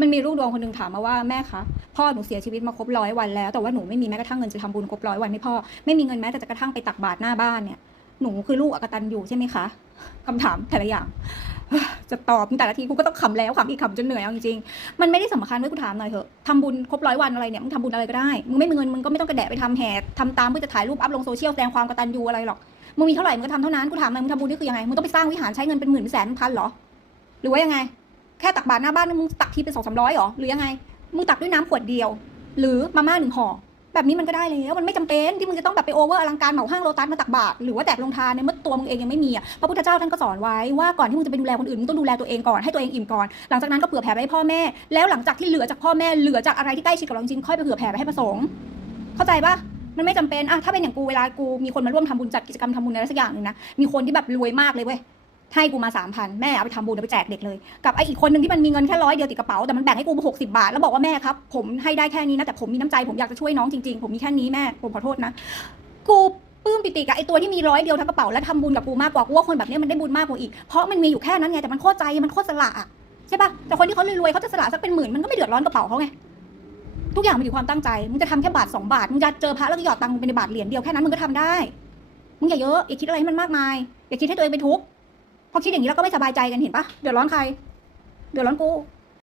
มันมีลูกดวงคนหนึ่งถามมาว่าแม่คะพ่อหนูเสียชีวิตมาครบร้อยวันแล้วแต่ว่าหนูไม่มีแม้กระทั่งเงินจะทำบุญครบร้อยวันให้พ่อไม่มีเงินแม้แต่จะกระทั่งไปตักบาตรหน้าบ้านเนี่ยหนูคือลูกอกตันอยู่ใช่ไหมคะคำถามแต่ละอย่าง จะตอบแต่ละทีกูก็ต้องขำแล้วขำอีกขำจนเหนื่อยเอาจริงๆมันไม่ได้สำคัญเว้ยกูถามหน่อยเถอะทำบุญครบร้อยวันอะไรเนี่ยมึงทำบุญอะไรก็ได้มึงไม่มีเงินมึงก็ไม่ต้องกระแดะไปทำแห่ทำตามเพื่อจะถ่ายรูปอัพลงโซเชียลแสดงความกตัญญูอะไรหรอกมึงมีเท่าไหร่มึงก็ทำเท่านั้นกูถามหน่อยมึงทำบุญนี่คือยังไงมึงต้องไปสร้างวิหารใช้เงินเป็นหมื่นเป็นแสนเป็นพันหรอ หรือว่ายังไง แค่ตักบาตรหน้าบ้านมึงตักทีเป็นสองสามร้อยหรอหรือยังไงมึงตักด้วยน้ำขวดเดียว หรือมาม่าหนึ่งห่อแบบนี้มันก็ได้แล้วมันไม่จำเป็นที่มึงจะต้องแบบไปโอเวอร์อลังการเหมาห้างโลตัสมาตักบาตรหรือว่าแจกลงทานในเมื่อตัวมึงเองยังไม่มีอะพระพุทธเจ้าท่านก็สอนไว้ว่าก่อนที่มึงจะไปดูแลคนอื่นมึงต้องดูแลตัวเองก่อนให้ตัวเองอิ่มก่อนหลังจากนั้นก็เผื่อแผ่ไปให้พ่อแม่ แล้วหลังจากที่เหลือจากพ่อแม่เหลือจากอะไรที่ใกล้ชิดกับเราจริงๆค่อยไปเผื่อแผ่ไปให้พระสงฆ์เข้าใจปะมันไม่จำเป็นอะถ้าเป็นอย่างกูเวลากูมีคนมาร่วมทำบุญจัดกิจกรรมทำบุญอะไรสักอย่างนึงนะมีคนที่แบบรวยมากเลยเว้ย ให้กูมาสามพันแม่เอาไปทำบุญเอาไปแจกเด็กเลย กับไออีกคนหนึ่งที่มันมีเงินแค่ร้อยเดียวติดกระเป๋าแต่มันแบ่งให้กูหกสิบาท แล้วบอกว่าแม่ครับ ผมให้ได้แค่นี้นะแต่ผมมีน้ำใจผมอยากจะช่วยน้องจริงๆ ผมมีแค่นี้แม่ผมขอโทษนะ กูปลื้มปิติกับไอตัวที่มีร้อยเดียวทั้งกระเป๋าและทำบุญกับกูมากกว่ากูว่าคนแบบนี้มันได้บุญมากกว่าอีกเพราะมันมีอยู่แค่นั้นไงแต่มันโคตรใจมันโคตรสละอะใช่ปะแต่คนที่เขารวยๆเขาจะสละสักเป็นหมื่นมันก็ไม่เดือดร้อนกระเป๋าเขาไงทุกอย่างมันอยู่ความตั้งใจมึงจะทำแค่บาทสองบาทมึงจะเจอพระแล้วก็หยอดตังค์ไปในบาทเหรียญเดียวแค่นั้นมึงก็ทำได้มึงอย่าเยอะอย่าคิดอะไรให้มันมากมายอย่าคิดให้ตัวเองเป็นทุกข์ พอคิดอย่างนี้เราก็ไม่สบายใจกันเห็นปะเดือดร้อนใคร เดือดร้อนกู